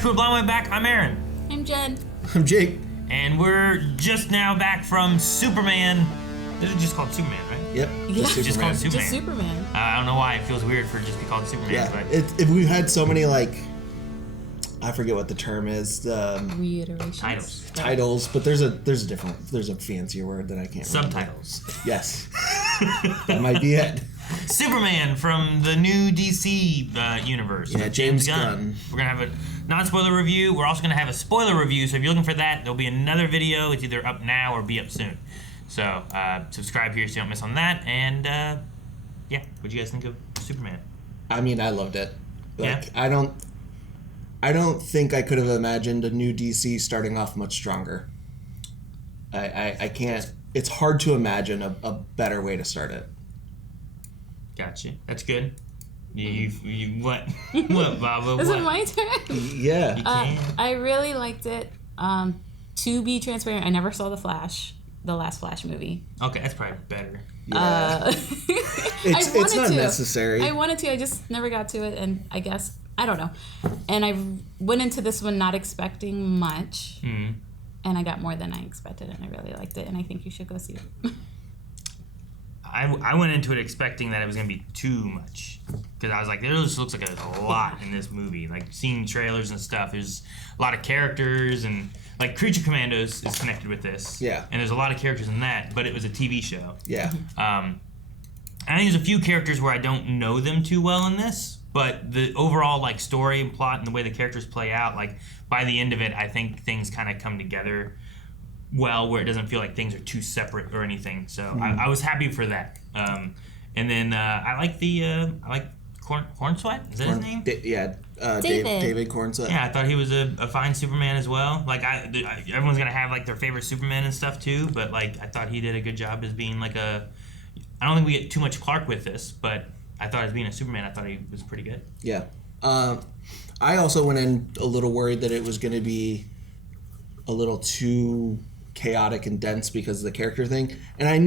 guys, Crew Blind Way back. I'm Aaron. I'm Jen. I'm Jake. And we're just now back from Superman. This is just called Superman, right? Yep. Yeah. Just called Superman. Just Superman. I don't know why it feels weird for it just to be called Superman. Yeah. But If we've had so many, like, I forget what the term is. Reiterations. Titles. But there's a fancier word that I can't remember. Subtitles. Yes. That might be it. Superman from the new DC universe. Yeah, James Gunn. We're going to have a non-spoiler review. We're also going to have a spoiler review, so if you're looking for that, there'll be another video. It's either up now or be up soon. So subscribe here so you don't miss on that. And yeah, what'd you guys think of Superman? I mean, I loved it. Like, Yeah. I don't think I could have imagined a new DC starting off much stronger. I can't. It's hard to imagine a better way to start it. Gotcha. That's good. You what? What, Baba? Is What? it my turn? Yeah. You can. I really liked it. To be transparent, I never saw the last Flash movie. Okay, that's probably better. Yeah. It's not necessary. I wanted to. I just never got to it, and I guess I don't know. And I went into this one not expecting much, and I got more than I expected, and I really liked it. And I think you should go see it. I went into it expecting that it was going to be too much. Because I was like, there just looks like a lot in this movie. Like, seeing trailers and stuff, there's a lot of characters, and, like, Creature Commandos is connected with this. Yeah. And there's a lot of characters in that, but it was a TV show. Yeah. I think there's a few characters where I don't know them too well in this, but the overall, like, story and plot and the way the characters play out, like, by the end of it, I think things kind of come together well, where it doesn't feel like things are too separate or anything. So I was happy for that. And then I like Cornsweet. Is that his name? David Cornsweet. Yeah, I thought he was a fine Superman as well. Like everyone's gonna have like their favorite Superman and stuff too, but like I thought he did a good job as being like a. I don't think we get too much Clark with this, but I thought as being a Superman, I thought he was pretty good. Yeah. I also went in a little worried that it was going to be a little too chaotic and dense because of the character thing, and I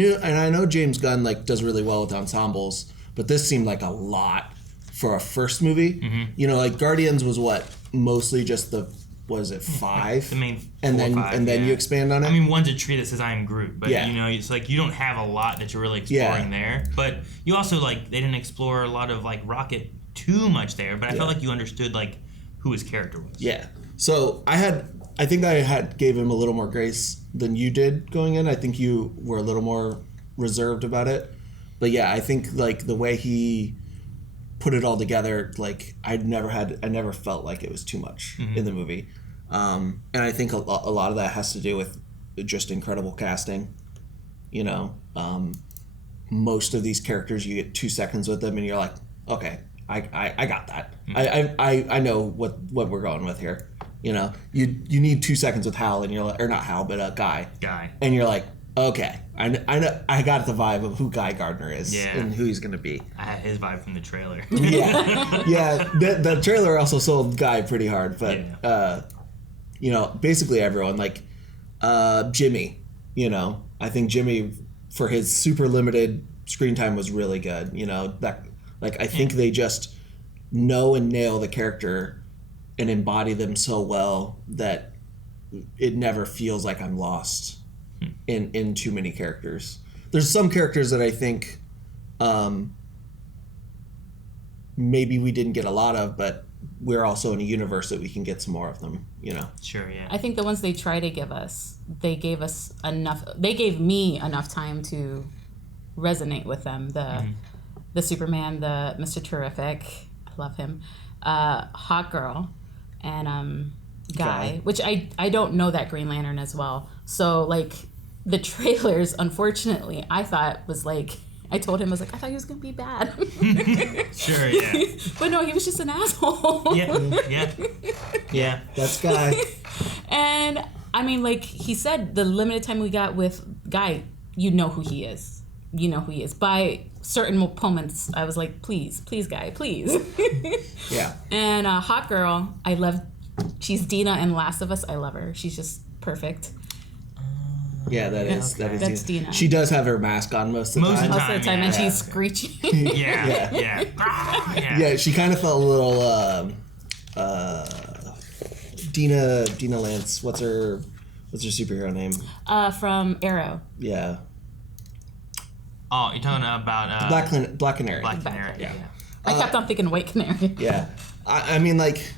know James Gunn like does really well with ensembles, but this seemed like a lot for a first movie. You know, like Guardians was mostly just the five, the main and then you expand on it. I mean, one's a treatise as I Am Groot, but Yeah. you know, it's like you don't have a lot that you're really exploring there. But you also like they didn't explore a lot of like Rocket too much there, but I felt like you understood like who his character was. Yeah. So I think I gave him a little more grace than you did going in. I think you were a little more reserved about it. But yeah, I think like the way he put it all together, like I never felt like it was too much in the movie. And I think a lot of that has to do with just incredible casting. You know, most of these characters, you get 2 seconds with them and you're like, okay, I got that. I know what we're going with here. You know, you need 2 seconds with Hal, and you're like, or not Hal, but Guy, and you're like, okay, I know, I got the vibe of who Guy Gardner is and who he's gonna be. I had his vibe from the trailer. Yeah. The trailer also sold Guy pretty hard, but you know, basically everyone like Jimmy. You know, I think Jimmy for his super limited screen time was really good. You know, that like I think they just know and nail the character and embody them so well that it never feels like I'm lost in too many characters. There's some characters that I think maybe we didn't get a lot of, but we're also in a universe that we can get some more of them, you know? Sure, yeah. I think the ones they try to give us, they gave me enough time to resonate with them. The Superman, the Mr. Terrific, I love him, Hot Girl, and Guy, which I don't know that Green Lantern as well. So like the trailers, unfortunately, I thought was like, I told him, I was like, I thought he was going to be bad. Sure, yeah. But no, he was just an asshole. Yeah. That's Guy. And I mean, like he said, the limited time we got with Guy, you know who he is. You know who he is. By certain moments, I was like, please, Guy, please. Yeah. And Hot Girl, I love. She's Dina in Last of Us. I love her. She's just perfect. Yeah, that's Dina. Dina. She does have her mask on most of the time. Most of the time, yeah. and she's screeching. Yeah. Yeah, she kind of felt a little Dina Lance. What's her superhero name? From Arrow. Yeah. Oh, you're talking about Black Canary. Black Canary. Yeah. I kept on thinking White Canary. Yeah. I mean, like,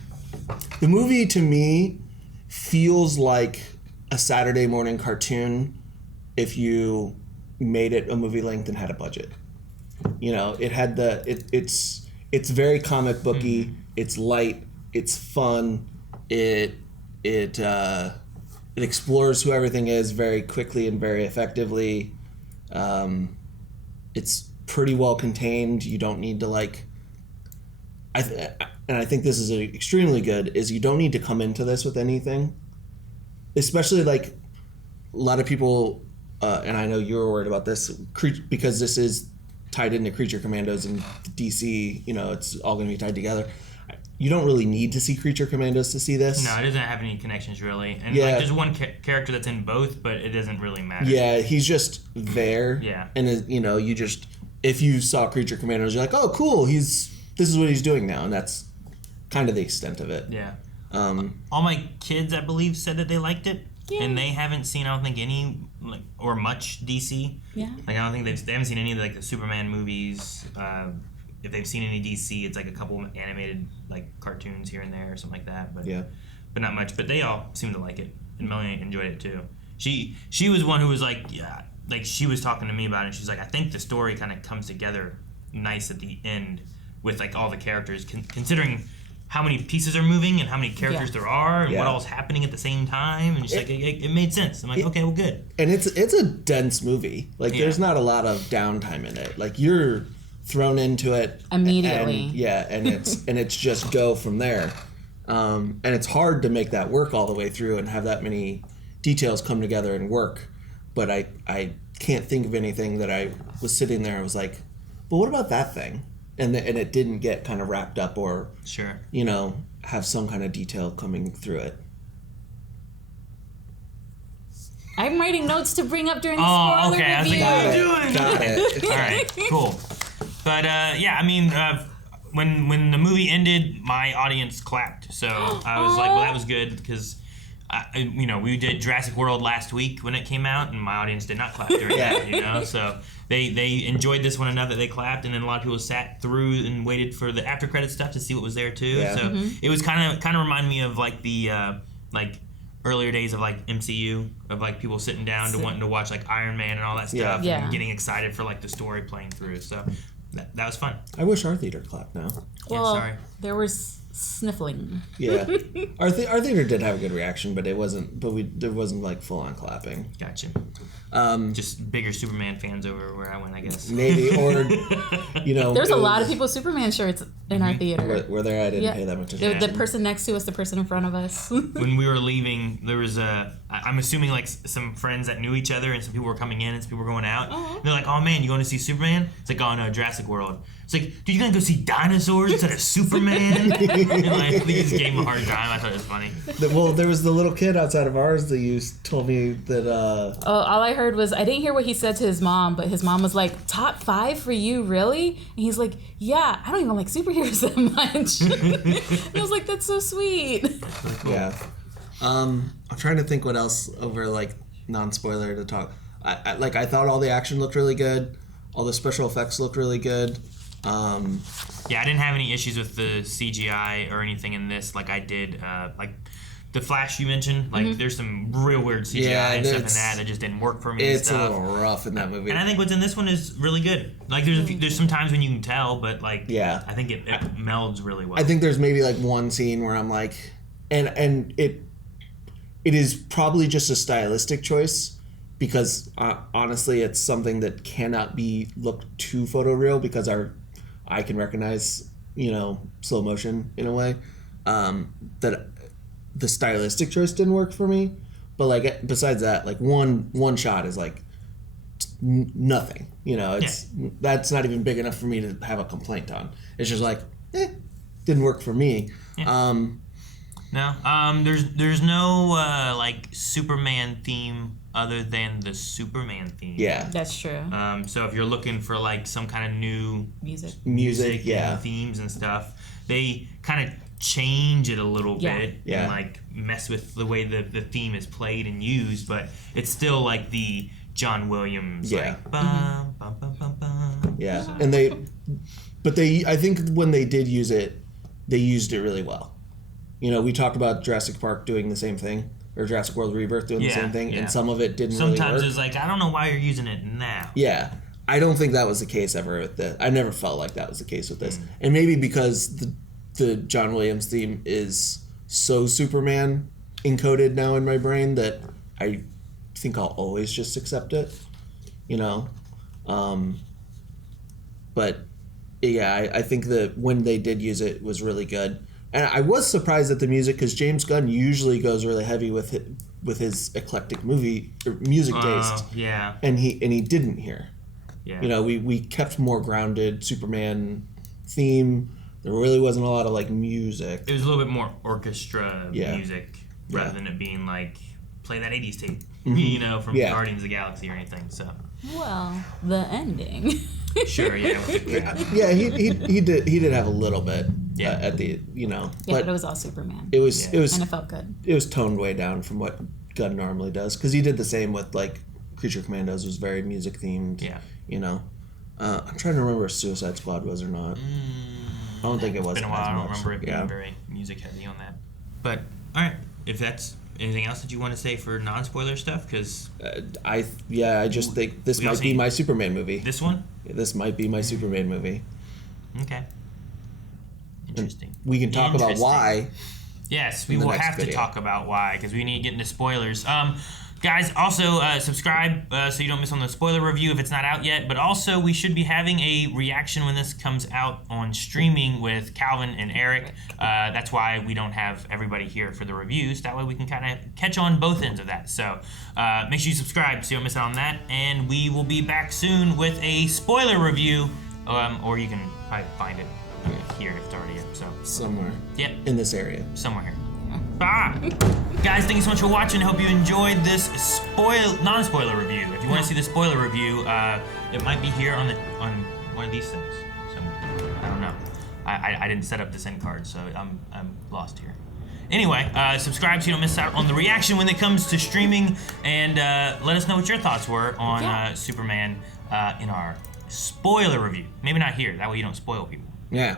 the movie to me feels like a Saturday morning cartoon if you made it a movie length and had a budget. You know, it had it's very comic booky. It's light. It's fun. It explores who everything is very quickly and very effectively. It's pretty well contained. You don't need to like. And I think this is extremely good. Is you don't need to come into this with anything, especially like a lot of people, and I know you were worried about this because this is tied into Creature Commandos and DC. You know, it's all going to be tied together. You don't really need to see Creature Commandos to see this. No, it doesn't have any connections really. And like, there's one character that's in both, but it doesn't really matter. Yeah, he's just there. Yeah. And you know, if you saw Creature Commandos, you're like, oh, cool. This is what he's doing now, and that's kind of the extent of it. Yeah. All my kids, I believe, said that they liked it, and they haven't seen, I don't think, any or much DC. Yeah. Like I don't think they haven't seen any of the Superman movies. If they've seen any DC, it's like a couple animated like cartoons here and there or something like that. But but not much. But they all seem to like it, and Melanie enjoyed it too. She was one who was like, she was talking to me about it. She's like, I think the story kind of comes together nice at the end with like all the characters, considering how many pieces are moving and how many characters there are and what all's happening at the same time. And she's like, it made sense. I'm like, okay, well, good. And it's a dense movie. Like there's not a lot of downtime in it. Like you're thrown into it immediately. And it's just go from there. And it's hard to make that work all the way through and have that many details come together and work. But I can't think of anything that I was sitting there and was like, but what about that thing? And it didn't get kind of wrapped up or you know, have some kind of detail coming through it. I'm writing notes to bring up during the spoiler review. I was like, what are you doing? Got it. All right, cool. But I mean, when the movie ended, my audience clapped. So I was like, well, that was good because, you know, we did Jurassic World last week when it came out, and my audience did not clap during that. You know, so they enjoyed this one enough that they clapped, and then a lot of people sat through and waited for the after credit stuff to see what was there too. Yeah. So it was kind of reminded me of like the earlier days of like MCU, of like people sitting down to wanting to watch like Iron Man and all that stuff and getting excited for like the story playing through. So that was fun. I wish our theater clapped now. Well, sorry. There was sniffling. Yeah, our theater did have a good reaction, but it wasn't. There wasn't like full on clapping. Gotcha. Just bigger Superman fans over where I went, I guess. Maybe, or you know, there's a lot of people with Superman shirts in our theater. Where there, I didn't pay that much attention. The person next to us, the person in front of us. When we were leaving, there was I'm assuming like some friends that knew each other, and some people were coming in and some people were going out. And they're like, "Oh man, you going to see Superman?" It's like, "Oh no, Jurassic World." It's like, "Dude, you gonna go see dinosaurs instead of Superman?" And like, they just gave him a hard time. I thought it was funny. Well, there was the little kid outside of ours that you told me that. All I heard was, I didn't hear what he said to his mom, but his mom was like, "Top 5 for you, really?" And he's like, "Yeah, I don't even like superheroes that much." And I was like, "That's so sweet." Yeah. I'm trying to think what else over like non-spoiler to talk. I thought all the action looked really good. All the special effects looked really good. Yeah, I didn't have any issues with the CGI or anything in this like I did. Like the Flash you mentioned, like there's some real weird CGI and stuff in that just didn't work for me. It's and a stuff. little rough in that movie. And I think what's in this one is really good. Like there's some times when you can tell, but like I think it melds really well. I think there's maybe like one scene where I'm like, and it is probably just a stylistic choice because honestly it's something that cannot be looked too photoreal because I can recognize, you know, slow motion in a way. That the stylistic choice didn't work for me, but like besides that, like one shot is like nothing. You know, that's not even big enough for me to have a complaint on. It's just like, didn't work for me. Yeah. No, there's no like Superman theme other than the Superman theme. Yeah, that's true. So if you're looking for like some kind of new music, and themes and stuff, they kind of change it a little bit Yeah. and like mess with the way the theme is played and used, but it's still like the John Williams like bum, bum, bum, bum, bum. Yeah, and I think when they did use it, they used it really well. You know, we talked about Jurassic Park doing the same thing, or Jurassic World Rebirth doing the same thing, and some of it didn't really work. Sometimes it's like, I don't know why you're using it now. Yeah, I don't think that was the case ever with this. I never felt like that was the case with this. And maybe because the John Williams theme is so Superman encoded now in my brain that I think I'll always just accept it, you know? But yeah, I think that when they did use it was really good. And I was surprised at the music because James Gunn usually goes really heavy with his eclectic music taste. Yeah. And he didn't here. Yeah. You know, we kept more grounded Superman theme. There really wasn't a lot of like music. It was a little bit more orchestra Yeah. music rather than it being like play that 80s tape, Mm-hmm. you know, from Guardians of the Galaxy or anything. So Well, the ending. sure, yeah, with the crowd. Yeah, he did have a little bit at the, you know. Yeah, but it was all Superman. It was and it felt good. It was toned way down from what Gunn normally does because he did the same with like Creature Commandos was very music themed. Yeah. You know, I'm trying to remember if Suicide Squad was or not. I don't think it was. It's been a while. I don't remember it being Yeah. very music heavy on that. But all right, if that's anything else that you want to say for non-spoiler stuff, because I just think this we might also be need- my Superman movie. this one, This might be my Superman movie. okay, interesting. We can talk about Interesting. why. Yes, we in the will next have to video. talk about why because we need to get into spoilers. Guys, also subscribe so you don't miss on the spoiler review if it's not out yet. But also, we should be having a reaction when this comes out on streaming with Calvin and Eric. That's why we don't have everybody here for the reviews. That way we can kind of catch on both ends of that. So make sure you subscribe so you don't miss out on that. And we will be back soon with a spoiler review. Or you can probably find it here if it's already up. So Somewhere. Yep. In this area. Somewhere here. Guys, thank you so much for watching. Hope you enjoyed this non-spoiler review. If you want to see the spoiler review, it might be here on one of these things. So I don't know. I didn't set up this end card, so I'm lost here. Anyway, subscribe so you don't miss out on the reaction when it comes to streaming, and let us know what your thoughts were on Superman in our spoiler review. Maybe not here. That way you don't spoil people. Yeah.